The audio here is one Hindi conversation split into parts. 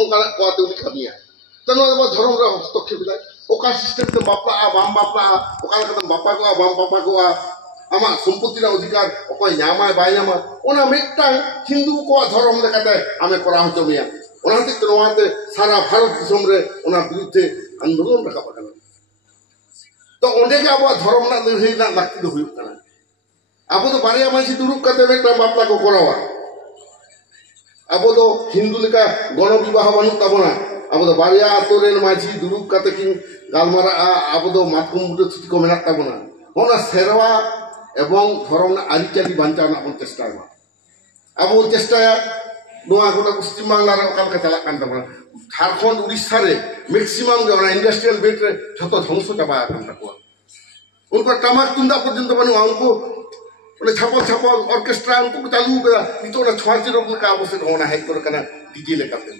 nongkana ko ate uni kamiya tano ba dhorom ra hastক্ষেপ dai oka system te bapla bam bapla oka leka bappa ko bam bappa ko ama সম্পত্তির অধিকার অকয় nyama bai nyama ona mittang hindu ko dhorom lekate ame kora hocho miya ona hati noate sara bharat disam re ona biruddhe andolon rakab kana to onde ge abo dhorom na lehei na lakti do huyuk kana abo to bariya mansi duruk kate mittang bapla ko korawa abo to hindu leka gono bibaha banuk tabona abo to bariya atoren mansi duruk kate kin galmara abo to matkum budo chuti ko menak tabona ona serwa এবং ধরম না আরিচালি বাঞ্চানা আপন চেষ্টা মা আবু চেষ্টা নোয়া গোটা পশ্চিম বাংলার কালকে চালাক কান তাবনা ঝাড়খণ্ড উড়িষ্যা রে ম্যাক্সিমাম গে ওনা ইন্ডাস্ট্রিয়াল বেল্ট রে যত ধ্বংস চাপা কান তাকোয়া উনকো টামাক তুন্দা পর্যন্ত বানু আমকো ওনে ছাপল ছাপল অর্কেস্ট্রা উনকো চালু করা নিতো ওনা ছয়াচি রকম কা অবস্থা ওনা হেক করে কানা ডিজে লেকাতে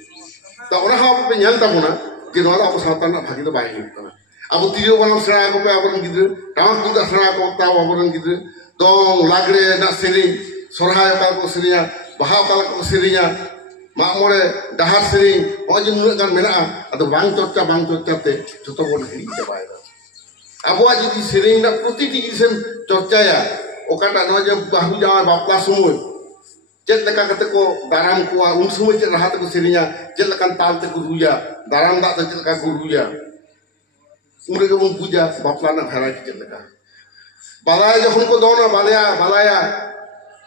তা ওনা হাও পে ñal তাবনা যে নোয়া আবু সাঁওতাল না ভাগি তো বাই হিত কানা abu tirio banam sera ko pe aboren gidre tamak tunda sera ko ta aboren gidre dong lagre na seri sorhay ka ko serinya baha ka ko serinya mamore dahar seri ojin nu gan mena ado bang chorcha te joto bon hiri jabai da abwa jodi seri na protiti gisen chorchaya okata no je bahu jawa bapla sumoy jet leka kate ko daram ko un sumoy jet rahat ko serinya jet lekan tal te ko ruya daram da te jet leka ko ruya mereka pun puja bapla na bharai ki jeleka balaya jokhon ko dona balaya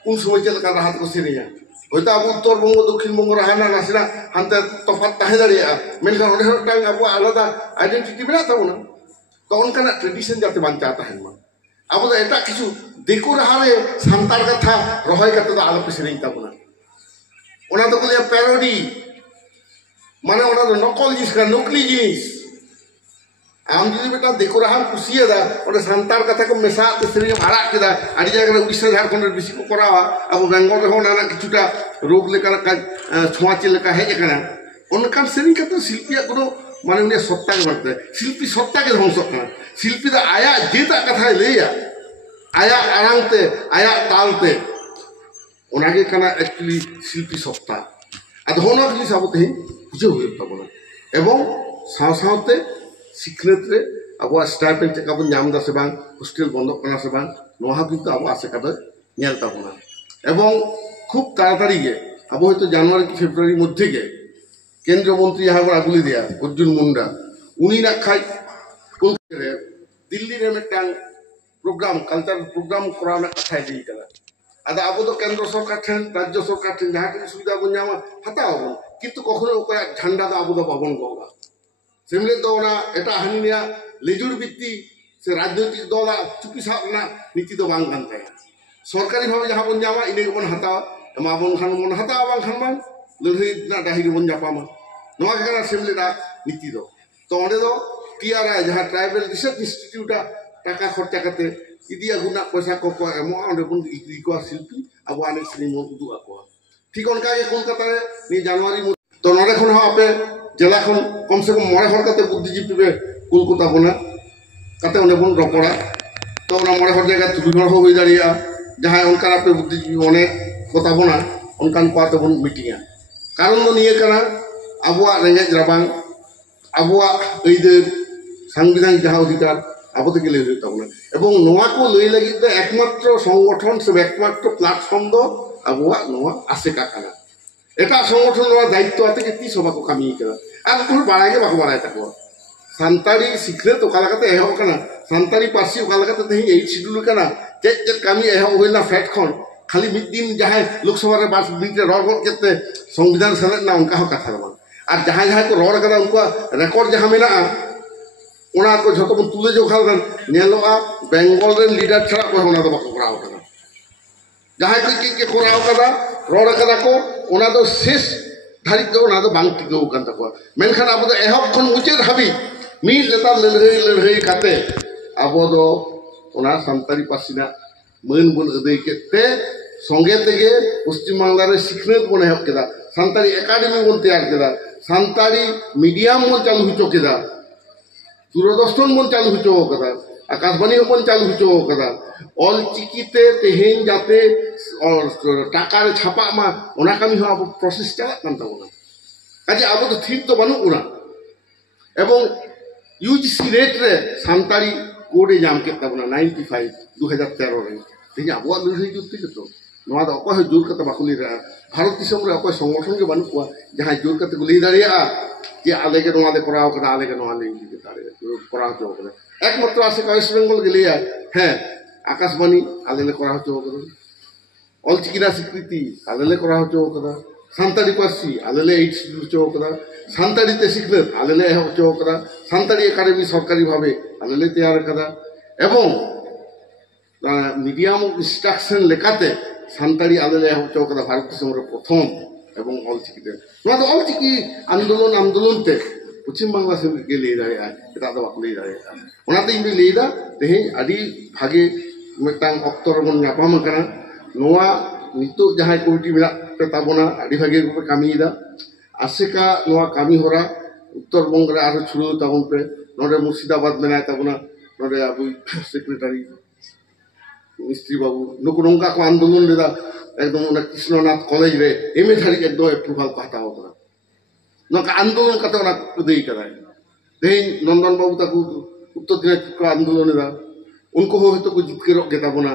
un somoy jeleka rahat ko serinya hoita abu uttor bongo dokhin bongo rahana nasina hante tofat tahe daria menkan ode tang abu alada identity mena tabona to onkana tradition jate bancha tahen ma abu da eta kichu deku rahare santar katha rohoy kate da alope serinya tabona ona to kole parody mane ona do nokol jinis ka nokli jinis आम जी बेटा देखो रहा हम खुशी है दा और संतार कथा को मेसा ते श्री भाड़ा के दा आदि जगह उड़ीसा झारखंड बेसी को करावा अब बेंगल रे होना ना किछुटा रोग लेका छुआचे लेका है एकना उनका श्री कथा शिल्पी को माने उन्हें सत्ता के बनते शिल्पी सत्ता के ध्वंस करना शिल्पी दा आया जेता कथा लेया आया आरांगते आया तालते उनागे कना एक्चुअली शिल्पी सत्ता आद होना जिनिस आबते बुझे हुए तबना एवं सावसावते सिखनेत रे अब स्टाइपेंड चेका बन नाम दा से बांग हॉस्टेल बंद करना से बांग नोहा किंतु अब आसे कदा नेल ताबना एवं खूब ताड़ाताड़ी गे अब हयतो জানুয়ারি की फेब्रुआरी मध्य गे केंद्र मंत्री यहाँ पर आगुली दिया अर्जुन मुंडा उनी ना खाई दिल्ली रे मिटांग प्रोग्राम कल्चर प्रोग्राम कराना कथा दी कला आदा अब तो केंद्र सरकार ठेन राज्य सरकार ठेन जहाँ की सुविधा बन जामा हता हो किंतु कखनो ओका झंडा दा अब तो बाबन गोगा सेमले तो ना एटा हानिया लेजुर बित्ती से राजनीतिक दल चुपी साबना नीति तो बांग कान ताया सरकारी भावे जहाँ बन जामा इने बन हता एमा बन हता बांग खान मान लड़ई ना दाहिर बन जापामा नोआ के kana सेमले दा नीति तो ओंडे दो टीआरआई जहाँ ट्राइबल रिसर्च इंस्टीट्यूट टाका खर्चा करते इदी अगुना पैसा को एमो ओंडे बन इदी को शिल्पी अब आने श्रीमो उदु आको ठीक उनका के कोलकाता रे नि जनवरी तो नोडे खन आपे जिला खन कम से कम मरे हर कते बुद्धिजीवी पे कोलकाता बना कते उन्हें बन रपड़ा तो ना मरे हर जगह तुबी हर हो दाड़िया जहां उनका पे बुद्धिजीवी अनेक कथा बना उनकान पाते बन मीटिंगा कारण दो निये कना अबुआ रेंगेज राबांग अबुआ ऐदर संविधान जहां अधिकार अब तक ले तबना एवं नोआ को लई लगी दे एकमात्र संगठन से एकमात्र प्लेटफॉर्म दो अबुआ नोआ आसे का कना एटा संगठन नोआ दायित्व आते के ती सभा को कामी करा आर कोन बारागे बाको बाराय तको सान्ताड़ी सिखरे तो काला कते एहो कना सान्ताड़ी पार्सी काला कते तेही 8 शिड्यूल कना जे कामी एहो होइना फैट खन खाली मिद दिन जहां लोकसभा रे 5 मिनट रे रॉड केते संविधान सेलेद ना उनका हो कथा बा আর जहां जहां को रॉड कदा उनका रेकॉर्ड जहां मेना ओना को जतो बन तुले जो खाल नेलोआ बेंगल रे लीडर छड़ा को ओना तो बाको कराव कदा जहां के कराव कदा रॉड कदा को ओना तो शेष धारिक दो ओना तो बांग टिको कान तको मेनखान अब तो एहब खन मुचे हबी मी लेता लड़ई काते अब दो ओना संतारी पासिना मन बन अदय केते संगे तेगे पश्चिम बांग्ला रे सिखनेत बन एहब केदा सान्ताड़ी एकाडेमी बन तैयार केदा सान्ताड़ी मीडियम बन चालू होचो केदा दूरदर्शन बन चालू होचो केदा आकाशवाणी बन चालू होचो केदा ऑल चिकीते तेहेन जाते और टाका रे छापा मा ओना कामी हो अब प्रोसेस चला कान ताबोना কাজে আবো তো ঠিক তো বানুক না এবং ইউজিসি রেট রে সান্তাড়ি কোডে নাম কে তাবনা 95 2013 রে ঠিক আবো লড়াই যুদ্ধ তো নোয়া দ অকয় জোর কতে বাকুলি রা ভারত দিশম রে অকয় সংগঠন কে বানুক কোয়া যাহাই জোর কতে গুলি দাঁড়িয়া যে আলেগে নোয়া দে করাও করা আলেগে নোয়া লে দিতে দাঁড়িয়ে করা হতো করে একমাত্র আসে ওয়েস্ট বেঙ্গল গেলিয়া হ্যাঁ আকাশবাণী আলেলে করা হতো করে অলচিকিরা স্বীকৃতি আলেলে করা হতো করে সান্তাড়ি পার্সি আলেলে এইট হতো করে সান্তাড়িতে সিকনেত আলেলে হতো করে সান্তাড়ি একাডেমি সরকারি ভাবে আলেলে তৈরি করা এবং মিডিয়াম ইনস্ট্রাকশন লেখাতে সান্তাড়ি আলেলে হতো করে ভারত দিশমের প্রথম এবং অলচিকিতে নোয়া তো অলচিকি আন্দোলনতে পশ্চিম বাংলা से के ले रहे हैं এটা তো বাকু ले रहे हैं ওনাতে ইনি লেদা তেহেñ আদি ভাগে মিটাং অক্তর মন ᱧᱟᱯᱟᱢ kana নোয়া নিতো যাহাই কমিটি মেনা ᱯᱮ ᱛᱟᱵᱚᱱᱟ আদি ভাগে ᱠᱚ কামিᱭᱮᱫᱟ আশেকা নোয়া কামি হরা উত্তরবঙ্গ রে আরো ছুড়ো তাবন পে নরে মুর্শিদাবাদ মেনায় তাবনা নরে আবু সেক্রেটারি মিস্ত্রি বাবু নুকু নঙ্কা কো আন্দোলন লেদা একদম ওনা কৃষ্ণনাথ কলেজ রে এমএ ধারি একদম অ্যাপ্রুভাল পাতাও করা नौका आंदोलन कते ओना कुदई कराय तेहेñ नंदन बाबू ताकू उत्तर दिनाजपुर आंदोलन दा उनको होतो को जितकेरो गेता बना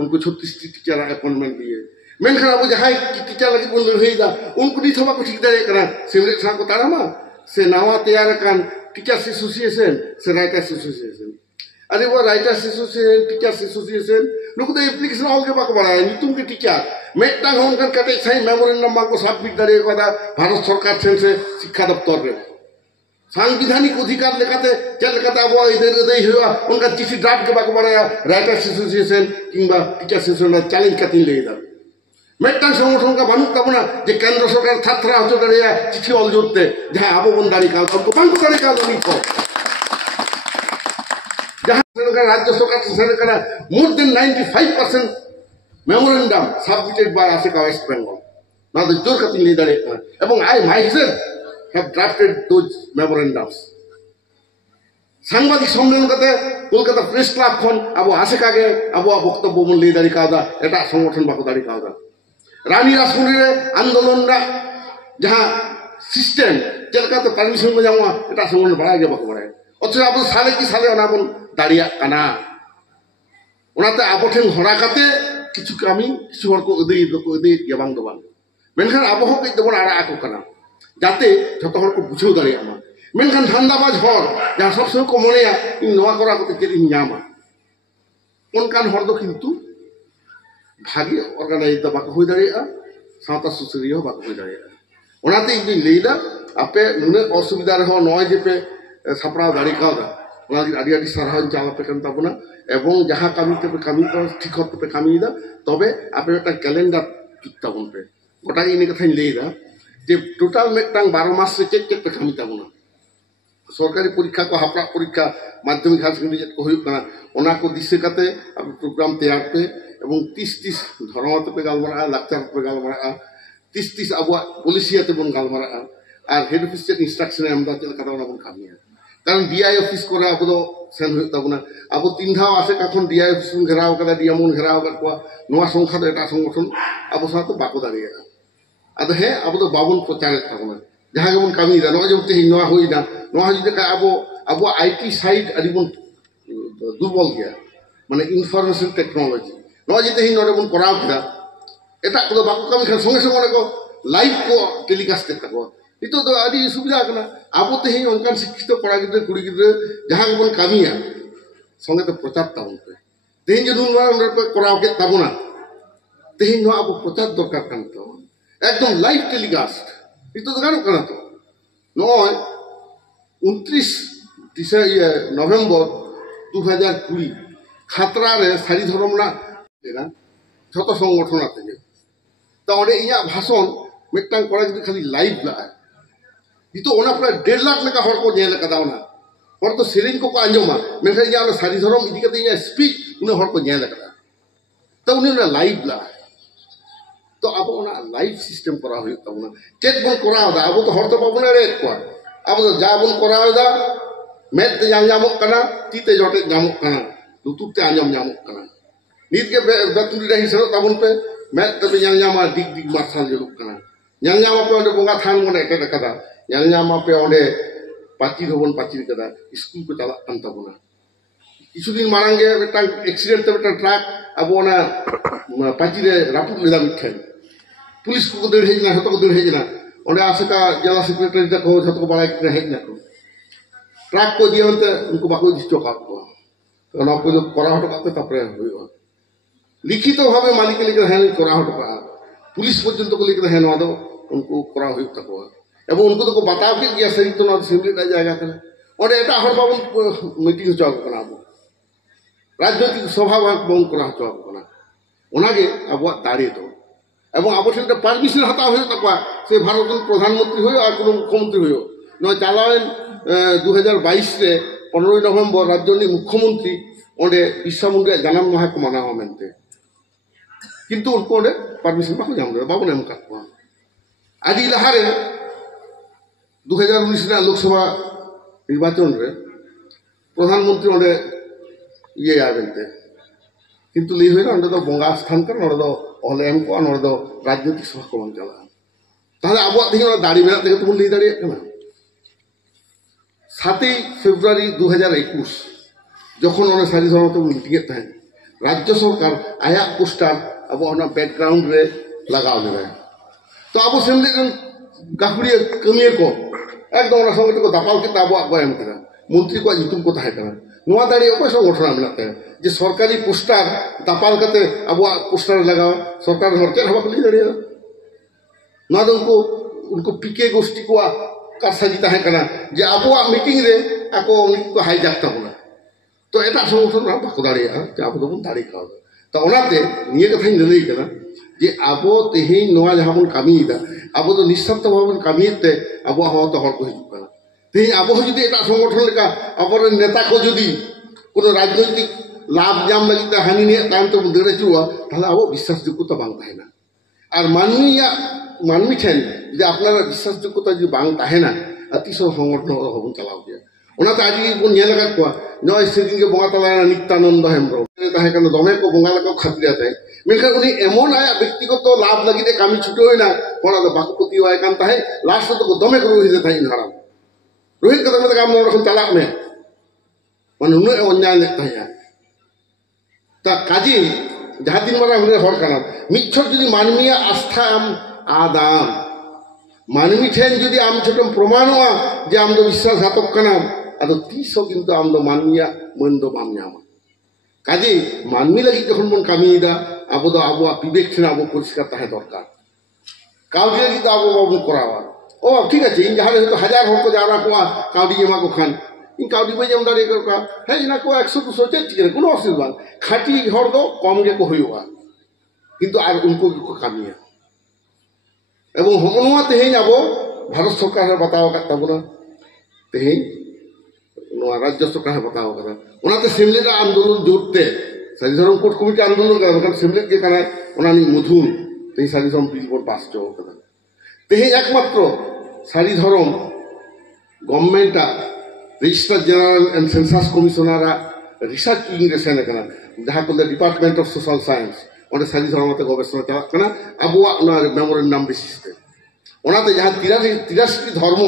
उनको 36 टीचर अपॉइंटमेंट दिए मेनखान अब जहाय टीचर लगी बन लहैदा उनको दी थबा को ठीक दारे करा सेमरे सा को तारामा से नावा तैयार कान टीचर्स एसोसिएशन से राइटर्स एसोसिएशन अरे वो राइटर्स एसोसिएशन टीचर्स एसोसिएशन नुको तो एप्लीकेशन ऑल के बाको बड़ा नितुम के टीचर मेटा होन कर कते साइन मेमोरेंडम को सबमिट दारे कदा भारत सरकार से शिक्षा दफ्तर रे সাংবিধানিক অধিকার লেখাতে যে লেখাতে আবো এদের দেই হইয়া উনকা চিঠি ড্রাফট के बाको बड़ा राइटर्स एसोसिएशन किंबा टीचर्स एसोसिएशन চ্যালেঞ্জ কাতি ले दा मेटा संगठन का बानुक ताबना जे केंद्र सरकार थाथरा हतो दाड़िया चिठी ऑल जोते जहां आबो बन दाड़ी का उनको बांको दाड़ी का नहीं को राज्य सरकार सरकार more than 95% memorandum submitted by आसिका वेस्ट बेंगल now the जोर कति ले दाड़े এবং I myself have drafted those memorandums সাংবাদিক সম্মেলন করতে কলকাতা প্রেস ক্লাব খন আবো আশিকাগে আবো বক্তব্য মন ले दाड़ी कादा এটা সংগঠন বাকো দাড়ি কাদা রানী রাসমণিরে আন্দোলনরা যাহা সিস্টেম যেলকা তো পারমিশন মে যাওয়া এটা সংগঠন বাড়াই গে বাকো বাড়াই অথচ আবো সালে কি সালে ওনা বন দাড়িয়া কানা ওনাতে আবো ঠেন হরা কাতে কিছু কামি কিছু হর को अदई गेबांग दो बांग मेनखान आबो हो के दबन आड़ा आको कना जाते जत हर को बुझाव दाड़िया मा मेनखान धांदाबाज हर जहां सब समय को मनेया इन नवा करा को के इन ᱧᱟᱢᱟ उनकान हर दो किंतु भागी ऑर्गेनाइज द बाको होय दाड़िया सावता सुसरियो बाको होय दाड़िया ओनाते इन लेदा आपे नुने असुविधा रहो नय जे पे सापड़ा दाड़ी कादा ओना आदि आदि सारहाव चाला पे कान ताबना এবং যাহা কামিতে पे কামি তো ঠিক হতে पे কামিদা তবে আপনি একটা ক্যালেন্ডার পিতাবন पे গোটা ইনি কথাই লেইদা যে টোটাল মেটাং 12 মাস চেক চেক पे কামি তাবনা সরকারি পরীক্ষা को হাপড়া পরীক্ষা মাধ্যমিক হায়ার সেকেন্ডারি যেত হইব না ওনা को দিছে কাতে আপনি প্রোগ্রাম তৈয়ার पे এবং 30 ধর্মতে पे গালমারা লাকচার पे গালমারা 30 আবুয়া পলিসিয়াতে বন গালমারা আর হেড অফিস এর ইনস্ট্রাকশন আমরা চল কথা বলা বন কামিয়া কারণ ডিআই অফিস করে আবো তো সেন হইতা বনা আবো তিন ধাও আসে কখন ডিআই অফিস ঘেরাও করা ডিএমন ঘেরাও করা নোয়া সংখ্যা এটা সংগঠন আবো সাথে বাকো দাঁড়িয়ে আদো হে আবো তো বাবন প্রচারে থাকনা যাহা যেমন কামি দা নোয়া যেমন তেহি নোয়া হই না নোয়া যদি কা আবো আবো আইটি সাইড আদিবন দুর্বল গিয়া মানে ইনফরমেশন টেকনোলজি নোয়া যদি তেহি নরে বন করাও কিরা এটা তো বাকো কামি খান সঙ্গে সঙ্গে को লাইভ को টেলিকাস্ট থাকো itu तो आदि सुविधा करना आबो तेही उनकान शिक्षित कड़ा गिद्रे कुड़ी गिद्रे जहां बन कामिया संगे तो प्रचार ताबन पे तेही जे नुन वाला पे कराव के ताबना तेही नो आबो प्रचार दरकार कान तो एकदम लाइव टेलीकास्ट itu तो गानो करना तो नय 29 नवेम्बर 2020 खातरा रे सारी धर्म ना देना যত সংগঠন আছে তা ওরে ইয়া ভাষণ মিটাং করা যদি খালি লাইভ লা itu ona pra 1.5 lakh leka hor ko nyela kada ona hor to sering ko anjoma menka ya ona sari thorom idi kate ya speech une hor ko nyela kada ta une na live la to abo ona live system kora hoy ta ona check bon kora da abo to hor to babuna re ko abo to ja bon kora da met te jamok kana ti te jote jamok kana lutut te anjom jamok kana nit ke batun rahi sero tabun pe met te nyama dig dig marsal jeluk kana nyal nyam ape onde bonga than mon etet akada nyal nyam ape onde pachir hobon pachir kada school ko chalak kan tabuna কিছুদিন মারাঙ্গে একটা অ্যাক্সিডেন্ট একটা ট্রাক আবো না পাচিরে রাপুট লেদা মিঠাই পুলিশ को दौड़ हेजना हतो को दौड़ हेजना ओंडे आसका जिला सेक्रेटरी तक हतो को बाय के हेजना को ट्रक को दिया उनते उनको बाको दिस्तो का को ना को करा हतो का तापरे होयो लिखित भावे मालिक लेके हेन करा हतो का पुलिस पर्यंत को लेके हेन वादो उनको करा होयो तको एवं उनको तो को बताओ के गया सही तो ना सिमली दा जाएगा करे ओंडे एटा हर बाबन मीटिंग चल कना राजनीतिक सभा बंद करा हतो कना ओनागे अबो दाड़ी तो এবং আবশ্যক পারমিশন হাতা হয়ে থাকা সে ভারতের প্রধানমন্ত্রী হয়ে আর কোনো মুখ্যমন্ত্রী হয়েও নয় চালাবেন 2022 রে 15 নভেম্বর রাজ্যের মুখ্যমন্ত্রী ওঁডে বিরসা মুন্ডা জানাম মাহাক মানা হমেনতে কিন্তু উनको ওঁডে পারমিশন বাকো জাম বাবু নেম কাটবা আদি লাহারে 2019 রে লোকসভা নির্বাচন রে প্রধানমন্ত্রী ওঁডে ইয়ে আবেনতে কিন্তু লি হইনা ওঁডে তো বঙ্গা স্থান কারণ ওঁডে তো oleh emko anor do rajnetik sabha ko bang jalan tahale abuak theke ona dari menak teke tebon lei dari kana 7 ফেব্রুয়ারি 2021 যখন ona sari ধর্ম te meeting e tahen rajya sarkar ayak poster abo ona background re lagaw debe to abo semle gahuri kamiye ko ekdom ona songe ko dapal ke abuak ko em kena মন্ত্রী ko nyutum ko tahe kana নোয়া দাঁড়িয়ে অবশ্য ঘটনা মেলাতে যে সরকারি পোস্টার দাপাল কাতে আবুয়া পোস্টার লাগাও সরকার হরচের হওয়া খুলি দাঁড়িয়ে নোয়া তো উनको পিকে গোষ্ঠী को কারসাজি তাহে কানা যে আবুয়া মিটিং রে আকো উनको হাইজ্যাক তাবনা তো এটা সংগঠন না বাকো দাঁড়িয়ে যে আবু দবন দাঁড়িয়ে খাওয়া তো ওনাতে নিয়ে কথাই লই কানা যে আবো তেহেই নোয়া যাহাবন কামিয়েদা আবো তো নিঃস্বার্থ ভাবে কামিয়েতে আবুয়া হওয়া তো হর কো হিজুক কানা তেহেই আবহ যদি এটা সংগঠন লেখা আবার নেতা को যদি কোনো রাজনৈতিক লাভ জাম লাগিতে হানি নিয়ে তাম তো দৌড়ে চুয়া তাহলে আবো বিশ্বাসযোগ্যতা বাং তাহে না আর মানমি ঠেন যদি আপনারা বিশ্বাসযোগ্যতা যদি বাং তাহে না আতিশয় সংগঠন হবন চালাও গিয়া ওনাতে আজ বন নিয়ে লাগা কোয়া নয় সেদিনকে বঙ্গা তালা নিত্যানন্দ হেমব্রম তাহে কেন দমে কো বঙ্গা লাগা খাতিরা তাই মেনখান উনি এমন আয়া ব্যক্তিগত লাভ লাগিতে কামি ছুটে হয় না পড়া তো বাকুপতি হয় কান তাহে লাস্ট তো দমে করে রোহিত তাই হারাম রোহিত কথা মধ্যে কাম রকম চালাক মে মানে উন্নয় অন্যায় তাইয়া তা কাজে যাহা দিন মারা হলে হর কানা মিচ্ছর যদি মানমিয়া আস্থা আম আদাম মানমি ঠেন যদি আম ছোটম প্রমাণওয়া যে আম তো বিশ্বাসঘাতক কানাম আদো তিসও কিন্তু আম তো মানমিয়া মন্দ বাম নামা কাজে মানমি লাগি যখন মন কামিয়েদা আবো তো আবুয়া বিবেক ঠেন আবো পরিষ্কার তাহে দরকার কাউকে কিন্তু আবু বাবু করাওয়া ও ঠিক আছে ইন যাহারে হয়তো হাজার হর কো যারা কোয়া কাউডি জমা কো খান इन काउडी में जम दाड़ी का है इना को 100 200 चेक करे कोनो असुविधा खाटी हर दो कम गे को होइवा किंतु आर उनको को कामिया एवं हमनुआ तेहें आबो भारत सरकार बताओ का तबना तेहें नोआ राज्य सरकार बताओ का ओनाते सिमले का आंदोलन जोड़ते सारी धर्म कोर्ट कमिटी आंदोलन का सिमले के काना ओनानी मधुन तेही सारी धर्म बिल बोर्ड पास जो का तेहें एकमात्र सारी धर्म government registrar general and census কমিশনাররা রিসার্চ ইংরেশন কানা যাহা কো ডিপার্টমেন্ট অফ সোশ্যাল সায়েন্স ওনে সারি ধর্মতে গবেষণা চালাক কানা আবুয়া ওনার মেমোরের নাম বেসিসতে ওনাতে যাহা 83 ধর্ম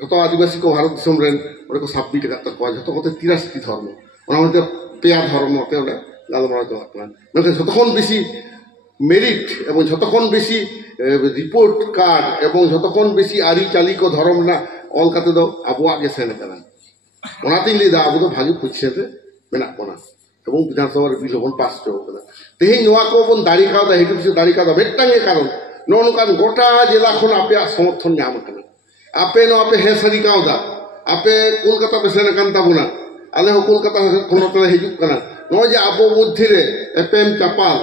যত আদিবাসী কো ভারত দিশম রেন ওরে কো সাবমিট কাতা কয় যত কত 83 ধর্ম ওনা মধ্যে পেয়া ধর্মতে ওলে লালমারা চালাক কানা মানে যতক্ষণ বেশি মেরিট এবং যতক্ষণ বেশি রিপোর্ট কার্ড এবং যতক্ষণ বেশি আরি চালিক ধর্ম না অলকাতে দো আবুয়া গে সেনে কানা ওনাতেই লেদা আবু তো ভাগে পুছিতে মেনা কোনা এবং বিধানসভার বিল হবন পাস চো কানা তেহি নোয়া কো বন দাড়ি কাদা হেতু কিছু দাড়ি কাদা বেটাঙ্গে কারণ ননকান গোটা জেলা খন আপে সমর্থন নাম কানা আপে নো আপে হে সারি কাওদা আপে কলকাতা পে সেনে কান তাবুনা আলে হো কলকাতা খন তলে হিজুক কানা নয় যে আবো মধ্যে রে এপএম চাপাল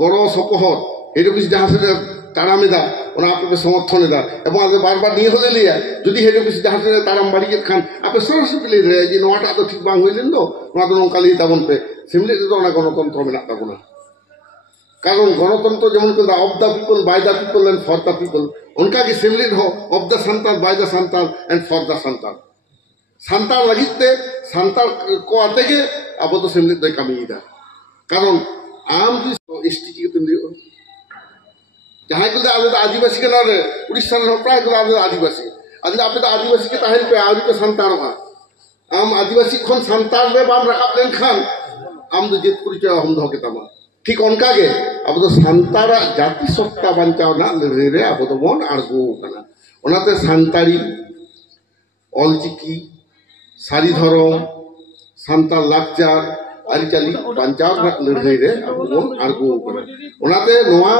গড় সপহর হেতু কিছু যাহা সেটা তারামেদা ওনা আপে সমর্থন এদা এবং আগে বারবার নিয়ে হলে লিয়া যদি হেডে কিছু যাহা সেটা তারাম বাড়িকে খান আপে সরাসরি লে রে যে নোয়াটা তো ঠিক বাং হইলেন তো নোয়া তো নঙ্কালি তাবন পে সিমলে তো না গণতন্ত্র মেনা তাবনা কারণ গণতন্ত্র যেমন করে of the people by the people and for the people उनका की सिमलिन हो of the Santal by the Santal and for the Santal Santal लगिते संताल को आते के अब तो सिमलिन दे कमी इदा कारण आम की एसटी की तुम लियो जहाँ को आले आदिवासी के नारे उड़ीसा प्राय को आले आदिवासी आदि आप आदिवासी के तहन पे आदि पे संतानों आम आदिवासी खन संतान रे बाम रकाब लेन खान आम दो जेत परिचय हम दो के तमा ठीक उनका के अब तो संतारा जाति सत्ता बंचाव ना लड़े रे अब तो बोन आड़गो कना ओनाते संतारी ऑलचिकी सारी धर्म संताल लाचार आरिचाली बंचाव ना लड़े रे अब बोन आड़गो कना ओनाते नोआ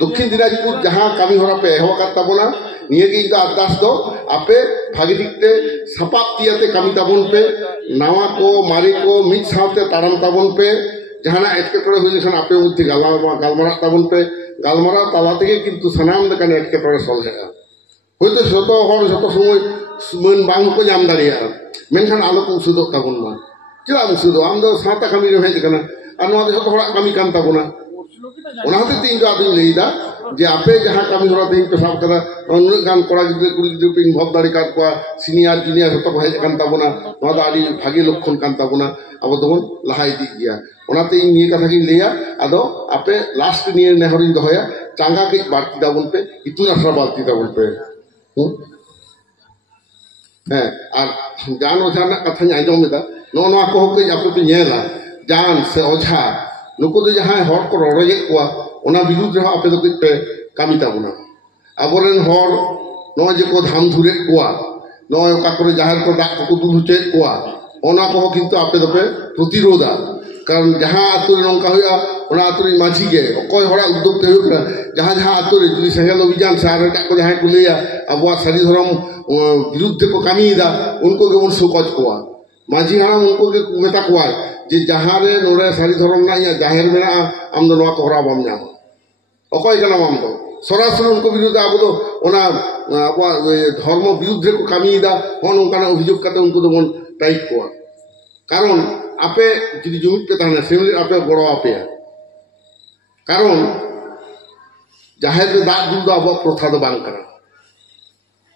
दक्षिण दिनाजपुर जहाँ कमी हरा पे एहवा करता बोला निये की इनका अरदास दो आपे भागी दिखते सपाप तियाते कमी ताबुन पे नावा को मारी को मिट सावते तारम ताबुन पे जहाँ ना एटके टोरे हुई निशान आपे उठी गालमारा ताबुन पे गालमारा तालाते के किंतु सनाम दे कने एटके टोरे सोल है हुई तो शतो हर शतो समय मन बांग को जाम दारिया मेनखान आलो को उसुदो ताबुन मा चला उसुदो आम दो साता कमी रे हेज कना अनवा दे शतो हरा कमी कान ताबुना उन्हाते तीन का आदमी लेदा जे आपे जहाँ कमी हरा तीन पे साब कदा उन गान कोड़ा गिद्रे कुड़ी गिद्रे पिन भोग दाड़ी काट को सीनियर जूनियर शतो को हेज कान ताबुना नवा दा आडी भागी लक्षण कान ताबुना अब दोन लहाई दी गया उन्हाते इन ये कथा की लेया अदो आपे लास्ट नियर नेहरिन दोहया चांगा के बाड़ती दाबुन पे इतुना सरा बाड़ती दाबुन पे और जान ओझा ना कथा आंजम लेदा नो नवा को के आपे पे नेला जान से ओझा नुको दो जहाँ हर को रड़े को ओना विरुद्ध रहा आपे तो पे कमी ताबुना अबोरेन हर नो जे को धाम धुरे को नो का करे जाहर को दाग को दुल हुचे को ओना को किंतु आपे तो पे प्रतिरोधा कारण जहाँ आतु नौका हुआ ओना आतु माझी के कोई हरा उद्योग ते हुआ जहाँ जहाँ आतु रे जुदी सेंगल अभियान सारे का को जहाँ को लेया अब सारी धर्म विरुद्ध को कमी दा उनको के उन सुकज को माझी हारा उनको के मेता को जे जहाँ रे नोरे सारी धर्म ना या जाहिर में ना आम दो नवा कोहरा बम जाम अकोय कना आम दो सरासर उनको विरुद्ध अब तो ओना अब धर्म विरुद्ध को कमी दा होन उनका अभियोग करते उनको तो मन टाइट को कारण आपे जुदी जुमित पे ताने सेमले आपे बड़ो आपे कारण जाहिर में दाग दुल दो अब प्रथा दो बांग करा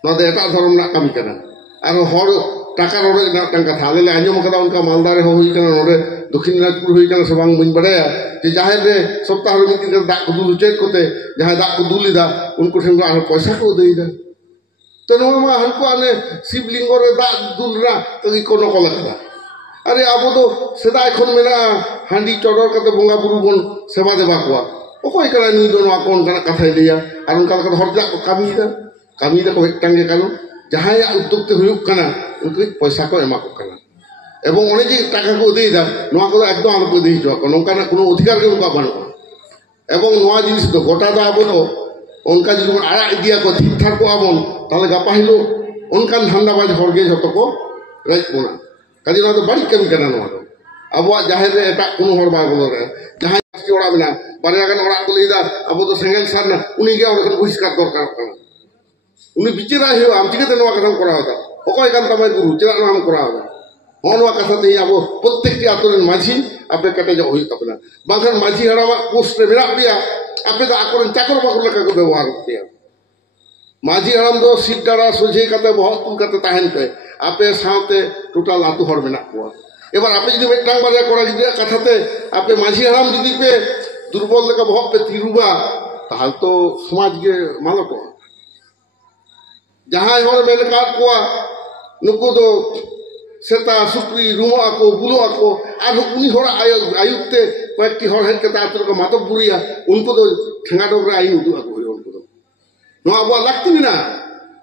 ना दे एटा धर्म ना कमी करा और हर टाका रोडे ना टंका था ले आंजम कदा उनका मालदार हो हुई कना रोडे दक्षिण दिनाजपुर हुई कना सबंग बन बड़ाया जे जाहिर रे सप्ताह रे मिति दाग को दुल चेक कोते जहां दाग को दुलिदा उनको ठेंगो आर पैसा को देइदा तो नो मा हनको आने शिवलिंग रे दाग दुलरा तो कोनो को लगदा अरे अब तो सेदा एखन मेना हांडी चडर कते बंगा बुरु बन सेवा देबा को ओकोय करा नी दो नो कोन कना कथा लिया आर उनका कथा हर जा कमी दा को एकटांगे कालो जहाँ उद्योग ते हुयुक कना उनको पैसा को एमा को कना एवं ओने जे टाका को देइदा नोआ को एकदम आलो को देइ जो को नोका ना कोनो अधिकार के उनका बानो एवं नोआ जिनिस तो गोटा दा अब तो उनका जो आड़ा इदिया को ठीक ठाक को आबन ताले गापा हिलो उनका धंधा बाज हरगे जतो को रेज कोना काजी ना तो बड़ी कमी कना नोआ दो अब जाहिर रे एटा कोनो हर बा बोलो रे जहाँ के ओड़ा बिना बारया गन ओड़ा को लेइदा अब तो सेंगल सार ना उनी के ओड़ा को बहिष्कार दरकार कना उनी बिचरा हे आम चिकते नोआ कथा करा होता ओकोय कान तमाय गुरु चला नाम करा होता होनवा कथा ते अब प्रत्येक आतुर माझी आपे कटे जो होई तपना बाखन माझी हरावा पोस्ट रे मेरा पिया आपे तो आकर चाकर बाकर लका को व्यवहार पिया माझी हराम दो सिद्धारा सोझे कते बहुत तुम कते ताहन पे आपे साथे टोटल आतु हर मेना को एबार आपे जदि मेटांग बारे कोड़ा गिदरा कथाते आपे माझी हराम जदि पे दुर्बल लका बहुत पे तिरुबा ताल तो समाज के मालक जहाँ हर मेन काट को नुको दो सेता सुक्री रुमा को बुलो को आर उनी हर आयुक्ते कयेकटी हर हेड के आतुर को मातब बुरिया उनको तो ठेंगा डोगरा आईन उदु को होय उनको तो नो अब लागती बिना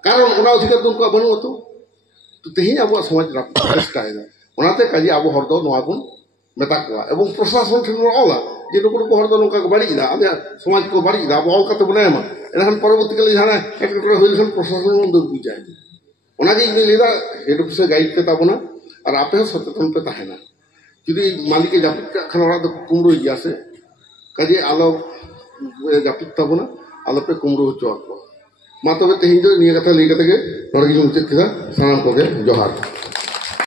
कारण ओना अधिकार तुमको बनु तो तेही अब समाज चेष्टा है ओनाते काजी अब हर दो नोआ गुण मेता को एवं प्रशासन ठन ओला जे नुको को हर दो नोका को बाड़ी दा आदे समाज को बाड़ी दा अब कते बनायमा एनहन परवर्ती काले जाना एक टोकरा होइल प्रशासन मन दो बुझाय ओनागे इन लेदा हेड ऑफिस गाइड पे ताबना और आपे सचेतन पे ताहेना जुदी मालिक जापित खाना तो कुमड़ो गया से काजे आलो जापित ताबना आलो पे कुमड़ो चोक मा तबे तेहिं दो निया कथा लई कते गे नोरगी मुचेत किदा सानाम कोगे जोहार।